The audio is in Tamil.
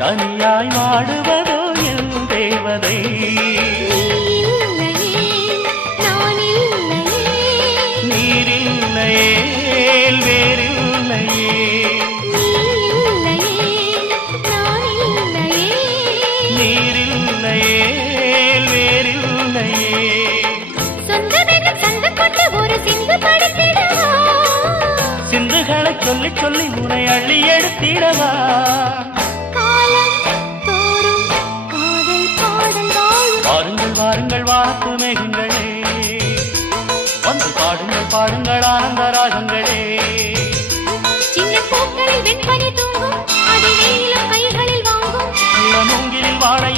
தனியாய் வாடுவதோ என் தேவதை. நீரில்லையே வேறில்லையே, நீரில்லையே வேறில்லையே. சிந்துகளை சொல்லி சொல்லி உனை அள்ளி எடுத்திடவா. வாருங்கள் வாருங்கள் வாத்து மேகங்களே, வந்து பாடுங்கள் பாடுங்கள் ஆனந்த ராகங்களே.